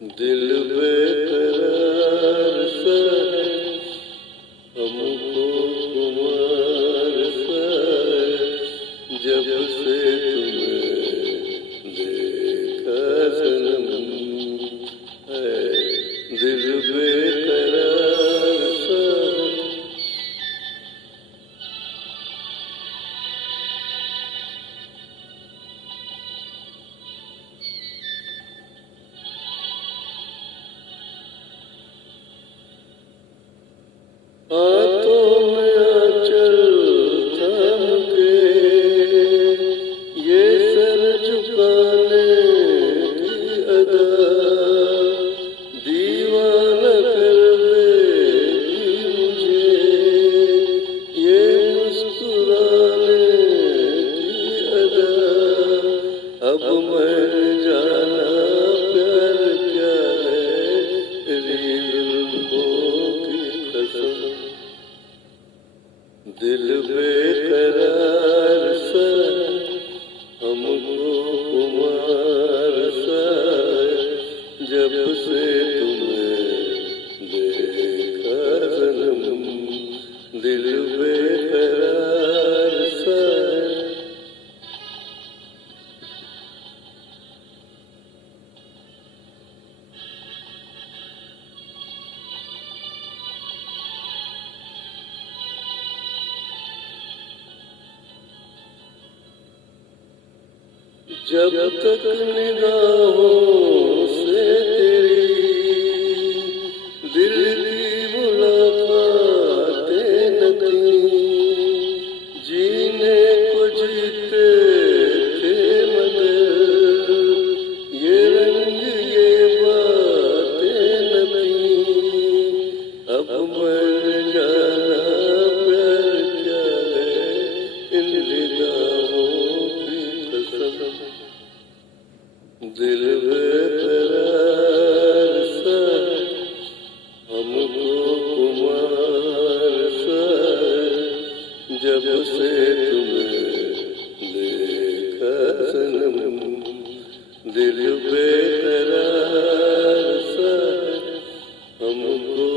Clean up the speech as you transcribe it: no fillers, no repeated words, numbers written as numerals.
दिल बेकरार सा है, हमको खुमार सा है, जब से तुम्हें देखा सनम है। दिल बेकरार सा है। हाथों में आंचल थाम के ये सर झुकाने की अदा दीवाना कर देगी मुझे, ये मुस्कुराने की अदा। अब मैंने जाना प्यार क्या है, तेरी जुल्फों की कसम। दिल बेकरार सा है, हमको खुमार सा है, जब से तुम्हें देखा सनम। दिल बेकरार सा है। जब तक निगाहों से तेरी दिल की मुलाकातें न थीं, जीने को जीते थे मगर ये रंग ये बातें न थीं। अब मैंने जाना प्यार क्या है, इन निगाहों की कसम। दिल बेकरार सा है, हमको खुमार सा है, जब से तुम्हें देखा सनम। दिल बेकरार सा है, हमको